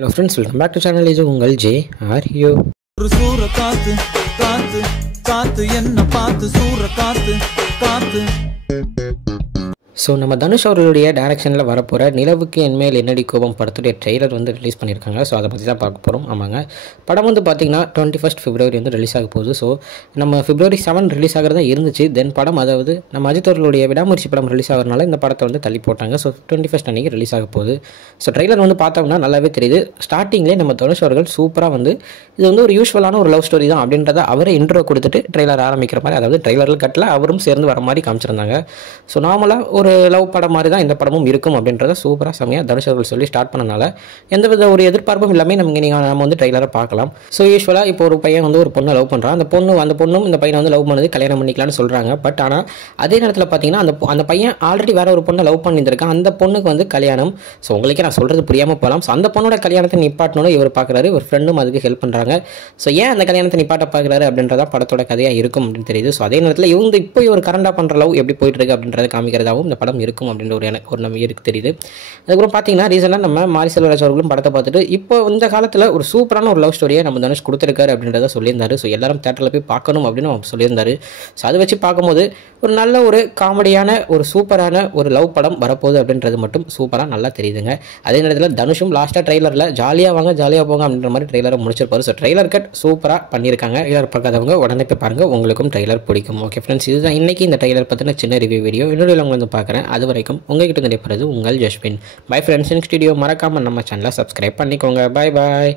Hello friends, welcome back to channel. Is ungal J. Are you? சூற காத்து காத்து காத்து என்ன பார்த்து சூற காத்து காத்து. ஸோ நம்ம தனுஷ் அவர்களுடைய டேரக்ஷனில் வரப்போகிற நிலவுக்கு என்மேல் என்னடி கோபம் படத்துடைய ட்ரெய்லர் வந்து ரிலீஸ் பண்ணியிருக்காங்க. ஸோ அதை பற்றி தான் பார்க்க போகிறோம். ஆமாங்க, படம் வந்து பார்த்திங்கன்னா 21 February வந்து ரிலீஸ் ஆக போகுது. ஸோ நம்ம February 7 ரிலீஸ் ஆகிறதா இருந்துச்சு. தென் படம், அதாவது நம்ம அஜித் அவர்களுடைய விடாமுயற்சி படம் ரிலீஸ் ஆகிறதுனால இந்த படத்தை வந்து தள்ளி போட்டாங்க. ஸோ 21 அன்றைக்கி ரிலீஸ் ஆக போகுது. ஸோ ட்ரெய்லர் வந்து பார்த்தோம்னா நல்லாவே தெரியுது. ஸ்டார்டிங்லேயே நம்ம தனுஷ் அவர்கள் சூப்பராக வந்து இது வந்து ஒரு யூஸ்வலான ஒரு லவ் ஸ்டோரி தான் அப்படின்றத அவரே இன்ட்ரோ கொடுத்துட்டு ட்ரெய்லர் ஆரம்பிக்கிற மாதிரி, அதாவது ட்ரெய்லரில் கட்டில் அவரும் சேர்ந்து வர மாதிரி காமிச்சிருந்தாங்க. ஸோ நார்மலாக ஒரு லவ் படம் மாதிரி தான் இந்த படமும் இருக்கும் அப்படின்றத சூப்பராக செம்மையாக தனுஷ் அவர்கள் சொல்லி ஸ்டார்ட் பண்ணனால எந்தவித ஒரு எதிர்பார்ப்பும் இல்லாமல் நம்ம வந்து ட்ரெய்லரை பார்க்கலாம். ஸோ யூஸ்வலாக இப்போ ஒரு பையன் வந்து ஒரு பொண்ணை லவ் பண்ணுறான். அந்த பொண்ணும் இந்த பையனை வந்து லவ் பண்ணது கல்யாணம் பண்ணிக்கலாம்னு சொல்கிறாங்க. பட் ஆனால் அதே நேரத்தில் பார்த்தீங்கன்னா அந்த பையன் ஆல்ரெடி வேற ஒரு பொண்ணை லவ் பண்ணியிருக்கான். அந்த பொண்ணுக்கு வந்து கல்யாணம். ஸோ உங்களுக்கே நான் சொல்கிறது புரியாமல் போகலாம். ஸோ அந்த பொண்ணோட கல்யாணத்தை நிப்பாட்டணும்னு இவர் பார்க்குறாரு. இவர் ஃப்ரெண்டும் அதுக்கு ஹெல்ப் பண்ணுறாங்க. ஸோ ஏன் அந்த கல்யாணத்தை நிப்பாட்ட பார்க்குறாரு அப்படின்றத படத்தோட கதையாக இருக்கும் அப்படின்னு தெரியுது. ஸோ அதே நேரத்தில் இப்போ ஒரு கரண்டாக பண்ணுற லவ் எப்படி போயிட்டு இருக்கு அப்படின்றத காமிக்கிறதாகவும் இந்த படம் இருக்கும் அப்படின்ற ஒரு நம்பிக்கை தெரியுது. அதுக்கப்புறம் பார்த்தீங்கன்னா ரீசெண்டாக நம்ம மாரி செல்வராஜ் அவர்களும் படத்தை பார்த்துட்டு இப்போ இந்த காலத்தில் ஒரு சூப்பரான ஒரு லவ் ஸ்டோரியை நம்ம தனுஷ் கொடுத்துருக்காரு அப்படின்றத சொல்லியிருந்தாரு. ஸோ எல்லாரும் தேட்டரில் போய் பார்க்கணும் அப்படின்னு அவர் சொல்லியிருந்தாரு. ஸோ அதை வச்சு பார்க்கும்போது ஒரு நல்ல ஒரு காமெடியான ஒரு சூப்பரான ஒரு லவ் படம் வரப்போகுது அப்படின்றது மட்டும் சூப்பராக நல்லா தெரியுதுங்க. அதே நேரத்தில் தனுஷும் லாஸ்ட்டாக ட்ரெய்லரில் ஜாலியாக வாங்க ஜாலியாக போங்க அப்படின்ற மாதிரி ட்ரெய்லரை முடிச்சிருப்பாரு. ஸோ ட்ரெய்லர் கட் சூப்பராக பண்ணியிருக்காங்க. ட்ரெய்லர் பார்க்காதவங்க உடனே போய் பாருங்கள், உங்களுக்கும் ட்ரெய்லர் பிடிக்கும். ஓகே ஃப்ரெண்ட்ஸ், இதுதான் இன்னைக்கு இந்த ட்ரெய்லர் பற்றின சின்ன ரிவ்யூ வீடியோ. இன்னொரு உங்களை வந்து பார்க்குறேன். அது வரைக்கும் உங்ககிட்ட கிடைப்பது உங்கள் ஜஸ்பின். Bye friends. நெக்ஸ்ட் வீடியோ மறக்காமல் நம்ம சேனலை சப்ஸ்கிரைப் பண்ணிக்கோங்க. பாய் பாய்.